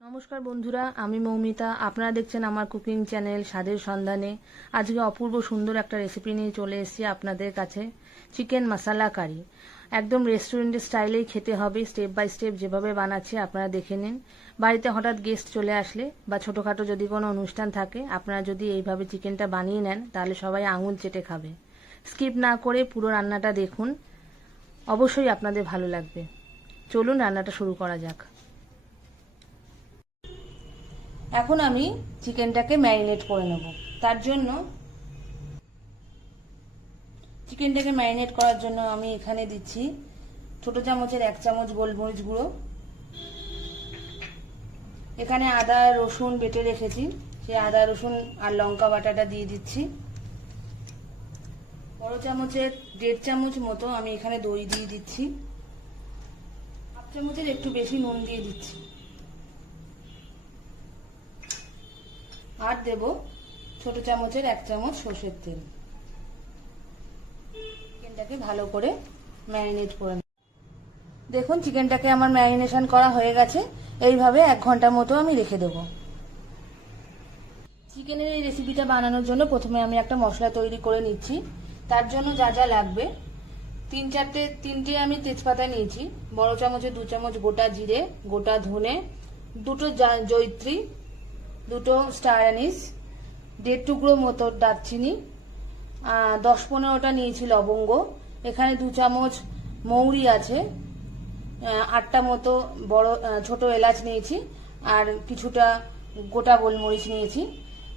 নমস্কার বন্ধুরা, আমি মৌমিতা। আপনারা দেখছেন আমার কুকিং চ্যানেল স্বাদের সন্ধানে। আজকে অপূর্ব সুন্দর একটা রেসিপি নিয়ে চলে এসেছি আপনাদের কাছে। চিকেন মশলা কারি একদম রেস্টুরেন্টের স্টাইলেই খেতে হবে। স্টেপ বাই স্টেপ যেভাবে বানাচ্ছি আপনারা দেখে নিন। বাড়িতে হঠাৎ গেস্ট চলে আসলে বা ছোটোখাটো যদি কোনো অনুষ্ঠান থাকে, আপনারা যদি এইভাবে চিকেনটা বানিয়ে নেন তাহলে সবাই আঙুল চেটে খাবে। স্কিপ না করে পুরো রান্নাটা দেখুন, অবশ্যই আপনাদের ভালো লাগবে। চলুন রান্নাটা শুরু করা যাক। এখন আমি চিকেনটাকে ম্যারিনেট করে নেব। তার জন্য চিকেনটাকে ম্যারিনেট করার জন্য আমি এখানে দিচ্ছি ছোট চামচের 1 চামচ গোলমরিচ গুঁড়ো। এখানে আদা রসুন বেটে রেখেছি, সেই আদা রসুন আর লঙ্কা বাটাটা দিয়ে দিচ্ছি। বড় চামচের 1.5 চামচ মতো আমি এখানে দই দিয়ে দিচ্ছি। 1/2 চামচের একটু বেশি নুন দিয়ে দিচ্ছি। আর দেব ছোট চামচের 1 চামচ সরষের তেল। চিকেনটাকে ভালো করে ম্যারিনেট করে নেব। দেখুন চিকেনটাকে আমার ম্যারিনেশন করা হয়ে গেছে। এইভাবে 1 ঘন্টা মতো আমি রেখে দেব। চিকেনের এই রেসিপিটা বানানোর জন্য প্রথমে আমি একটা মশলা তৈরি করে নিচ্ছি। তার জন্য যা যা লাগবে, তিনটে আমি তেজপাতা নিয়েছি, বড় চামচে 2 চামচ গোটা জিরে, গোটা ধনে, 2টো জয়িত্রী, 2টো স্টার অ্যানিস, 1.5 টুকরো মতো দারচিনি, 10-15টা নিয়েছি লবঙ্গ, এখানে 2 চামচ মৌরি আছে, 8টা মতো বড় ছোট এলাচ নিয়েছি, আর কিছুটা গোটা গোলমরিচ নিয়েছি।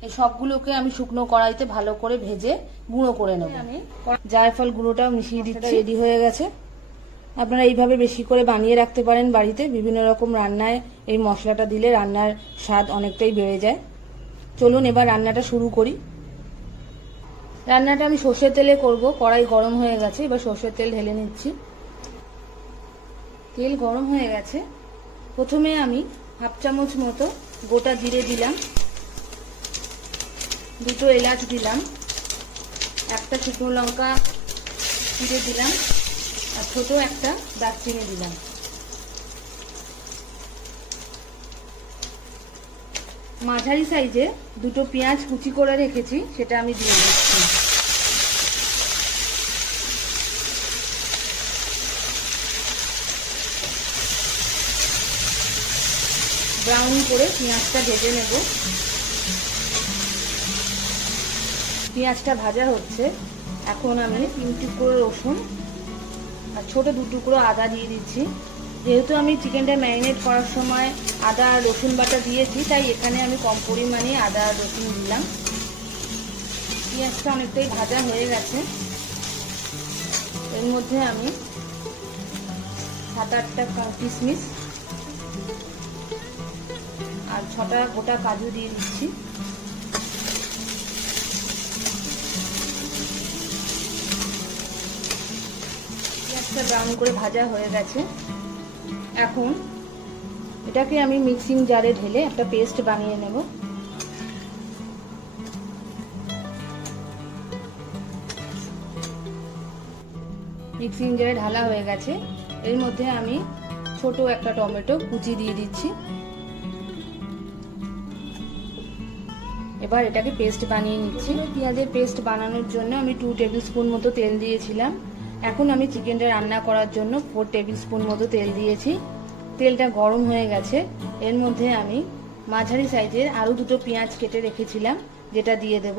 এই সবগুলোকে আমি শুকনো কড়াইতে ভালো করে ভেজে গুঁড়ো করে নেব। আমি জায়ফল গুঁড়োটাও মিশিয়ে দিচ্ছি। রেডি হয়ে গেছে। আপনারা এইভাবে বেশি করে বানিয়ে রাখতে পারেন বাড়িতে। বিভিন্ন রকম রান্নায় এই মশলাটা দিলে রান্নার স্বাদ অনেকটাই বেড়ে যায়। চলুন এবার রান্নাটা শুরু করি। রান্নাটা আমি সর্ষের তেলে করব। কড়াই গরম হয়ে গেছে, এবার সর্ষের তেল ঢেলে নিচ্ছি। তেল গরম হয়ে গেছে। প্রথমে আমি 1/2 চামচ মতো গোটা জিরে দিলাম, 2টো এলাচ দিলাম, 1টা শুকনো লঙ্কা চিড়ে দিলাম, আর ছোট একটা দারচিনি দিলাম। মাঝারি সাইজে 2টো পেঁয়াজ কুচি করে রেখেছি, সেটা আমি দিয়ে দিচ্ছি। ব্রাউন করে পেঁয়াজটা ভেজে নেব। পেঁয়াজটা ভাজা হচ্ছে। এখন আমি 3 টুকরো রসুন আর ছোট 2 টুকরো আদা দিয়ে দিচ্ছি। যেহেতু আমি চিকেনটা ম্যারিনেট করার সময় আদা আর রসুন বাটা দিয়েছি, তাই এখানে আমি কম পরিমাণে আদা আর রসুন দিলাম। পেঁয়াজটা অনেকটাই ভাজা হয়ে গেছে। এর মধ্যে আমি 7-8টা কিশমিশ আর 6টা গোটা কাজু দিয়ে দিচ্ছি। পেঁয়াজটা ব্রাউন করে ভাজা হয়ে গেছে। এখন এটাকে আমি মিক্সিং জারে ঢেলে একটা পেস্ট বানিয়ে নেব। মিক্সিং জারে ঢালা হয়ে গেছে। এর মধ্যে আমি ছোট একটা টমেটো কুচি দিয়ে দিচ্ছি। এবার এটাকে পেস্ট বানিয়ে নিচ্ছি। পেঁয়াজের পেস্ট বানানোর জন্য আমি 2 টেবিল স্পুন মতো তেল দিয়েছিলাম। এখন আমি চিকেনটা রান্না করার জন্য 4 টেবিল স্পুন মতো তেল দিয়েছি। তেলটা গরম হয়ে গেছে। এর মধ্যে আমি মাঝারি সাইজের আরও 2টো পেঁয়াজ কেটে রেখেছিলাম, যেটা দিয়ে দেব।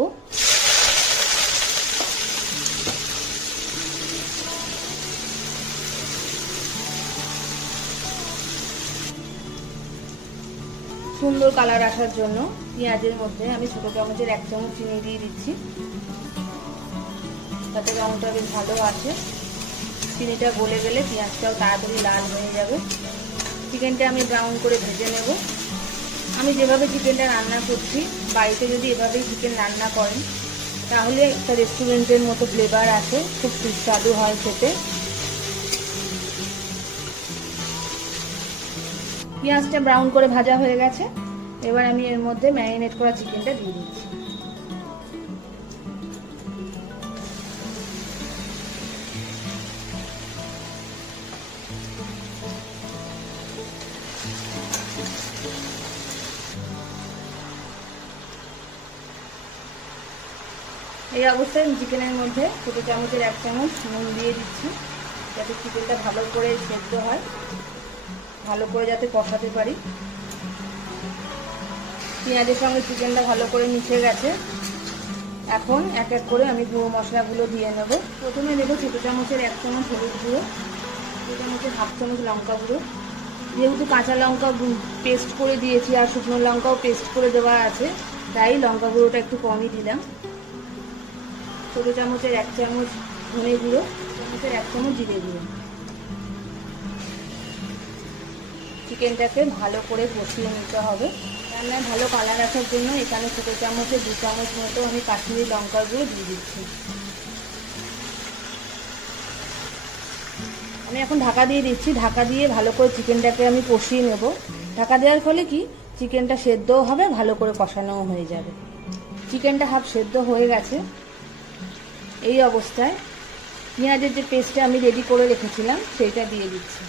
সুন্দর কালার আসার জন্য পেঁয়াজের মধ্যে আমি ছোট চামচের 1 চামচ চিনি দিয়ে দিচ্ছি, তাতে রঙটা বেশ ভালো আসে। চিনিটা গলে গেলে পেঁয়াজটাও তাড়াতাড়ি লাল হয়ে যাবে। চিকেনটা আমি ব্রাউন করে ভেজে নেব। আমি যেভাবে চিকেনটা রান্না করছি, বাড়িতে যদি এভাবেই চিকেন রান্না করেন তাহলে একটা রেস্টুরেন্টের মতো ফ্লেভার আসে, খুব সুস্বাদু হয় খেতে। পেঁয়াজটা ব্রাউন করে ভাজা হয়ে গেছে। এবার আমি এর মধ্যে ম্যারিনেট করা চিকেনটা দিয়ে দিচ্ছি। এই অবস্থায় চিকেনের মধ্যে ছোটো চামচের 1 চামচ নুন দিয়ে দিচ্ছি, যাতে চিকেনটা ভালো করে সেদ্ধ হয়, ভালো করে যাতে কষাতে পারি। পেঁয়াজের সঙ্গে চিকেনটা ভালো করে মিশে গেছে। এখন এক এক করে আমি গুঁড়ো মশলাগুলো দিয়ে নেব। প্রথমে দেবো ছোটো চামচের 1 চামচ হলুদ গুঁড়ো, ছোটো চামচের 1/2 চামচ লঙ্কা গুঁড়ো। যেহেতু কাঁচা লঙ্কা পেস্ট করে দিয়েছি আর শুকনো লঙ্কাও পেস্ট করে দেওয়া আছে, তাই লঙ্কা গুঁড়োটা একটু কমই দিলাম। ছোটো চামচের 1 চামচ ধনে গুঁড়ো, চামচের 1 চামচ জিরে গুঁড়ো। চিকেনটাকে ভালো করে কষিয়ে নিতে হবে। রান্নায় ভালো কালার আসার জন্য এখানে ছোটো চামচে 2 চামচ মতো আমি কাশ্মীরি লঙ্কার গুঁড়ো দিয়ে দিচ্ছি। আমি এখন ঢাকা দিয়ে দিচ্ছি। ঢাকা দিয়ে ভালো করে চিকেনটাকে আমি কষিয়ে নেব। ঢাকা দেওয়ার ফলে কি চিকেনটা সেদ্ধও হবে, ভালো করে কষানোও হয়ে যাবে। চিকেনটা হাফ সেদ্ধ হয়ে গেছে। এই অবস্থায় পেঁয়াজের যে পেস্টটা আমি রেডি করে রেখেছিলাম সেইটা দিয়ে দিচ্ছি।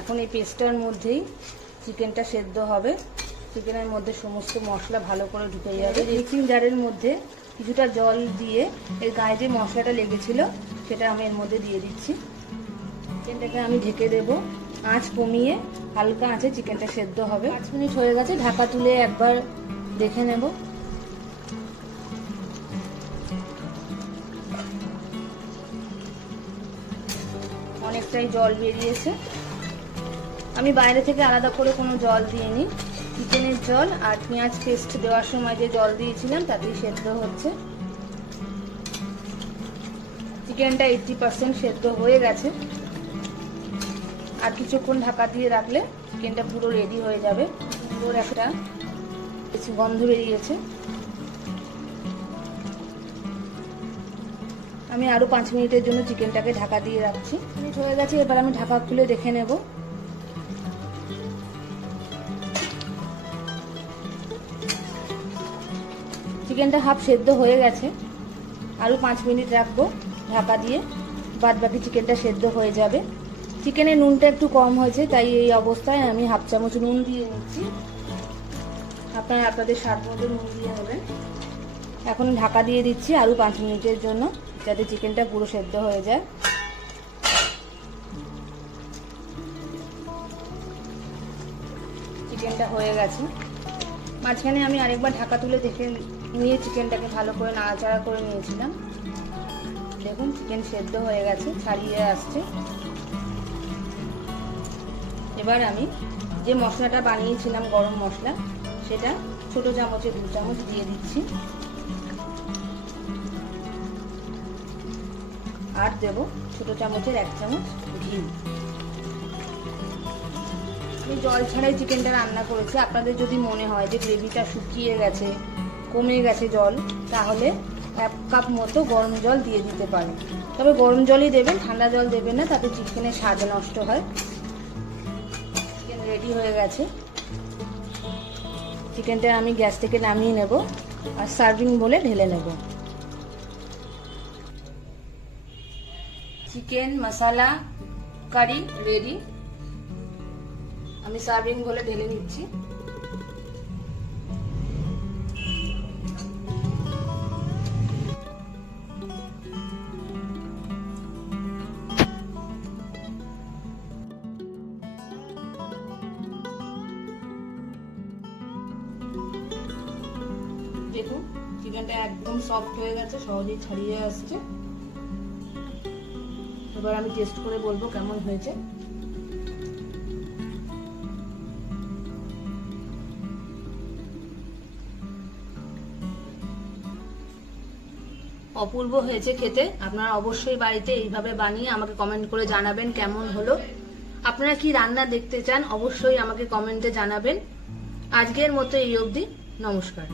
এখন এই পেস্টটার মধ্যেই চিকেনটা সেদ্ধ হবে। চিকেনের মধ্যে সমস্ত মশলা ভালো করে ঢুকে যাবে। মিক্সিং জারের মধ্যে কিছুটা জল দিয়ে এর গায়ে যে মশলাটা লেগেছিল সেটা আমি এর মধ্যে দিয়ে দিচ্ছি। চিকেনটাকে আমি ঢেকে দেব। আঁচ কমিয়ে হালকা আঁচে চিকেনটা সেদ্ধ হবে। 5 মিনিট হয়ে গেছে। ঢাকা তুলে একবার দেখে নেব। অনেকটাই জল বেরিয়েছে। আমি বাইরে থেকে আলাদা করে কোনো জল দিইনি। চিকেনের জল আর পেঁয়াজ পেস্ট দেওয়ার সময় যে জল দিয়েছিলাম তাতেই সেদ্ধ হচ্ছে। চিকেনটা 80% সেদ্ধ হয়ে গেছে। আর কিছুক্ষণ ঢাকা দিয়ে রাখলে চিকেনটা পুরো রেডি হয়ে যাবে। সুন্দর একটা গন্ধ বেরিয়েছে। আমি আরও 5 মিনিটের জন্য চিকেনটাকে ঢাকা দিয়ে রাখছি। মিনিট হয়ে গেছে। এবার আমি ঢাকা খুলে দেখে নেব। চিকেনটা হাফ সেদ্ধ হয়ে গেছে। আরও 5 মিনিট রাখবো ঢাকা দিয়ে, বাদ বাকি চিকেনটা সেদ্ধ হয়ে যাবে। চিকেনের নুনটা একটু কম হয়েছে, তাই এই অবস্থায় আমি হাফ চামচ নুন দিয়ে নিচ্ছি। আপনারা আপনাদের স্বাদ মতো নুন দিয়ে নেবেন। এখন ঢাকা দিয়ে দিচ্ছি আরও 5 মিনিটের জন্য, যাতে চিকেনটা পুরো সেদ্ধ হয়ে যায়। চিকেনটা হয়ে গেছে। মাঝখানে আমি আরেকবার ঢাকা তুলে দেখে নিয়ে চিকেনটাকে ভালো করে নাড়াচাড়া করে নিয়েছিলাম। দেখুন চিকেন সেদ্ধ হয়ে গেছে, ছাড়িয়ে আসছে। এবার আমি যে মশলাটা বানিয়েছিলাম গরম মশলা, সেটা ছোটো চামচে 2 চামচ দিয়ে দিচ্ছি। আর দেব ছোটো চামচের 1 চামচ ঘি। আমি জল ছাড়াই চিকেনটা রান্না করেছি। আপনাদের যদি মনে হয় যে গ্রেভিটা শুকিয়ে গেছে, কমে গেছে জল, তাহলে 1 কাপ মতো গরম জল দিয়ে দিতে পারেন। তবে গরম জলই দেবেন, ঠান্ডা জল দেবেন না, তাতে চিকেনের স্বাদ নষ্ট হয়। চিকেন রেডি হয়ে গেছে। চিকেনটা আমি গ্যাস থেকে নামিয়ে নেব আর সার্ভিং বলে ঢেলে নেব। চিকেন মশলা কারি রেডি। আমি সার্ভিং বলে ঢেলে নিচ্ছি। দেখুন চিকেনটা একদম সফট হয়ে গেছে, সহজেই ছাড়িয়ে আসছে। এবার আমি টেস্ট করে বলবো কেমন হয়েছে। অপূর্ব হয়েছে খেতে। আপনারা অবশ্যই বাড়িতে এইভাবে বানিয়ে আমাকে কমেন্ট করে জানাবেন কেমন হলো। আপনারা কি রান্না দেখতে চান অবশ্যই আমাকে কমেন্টে জানাবেন। আজকের মতো এই অবধি, নমস্কার।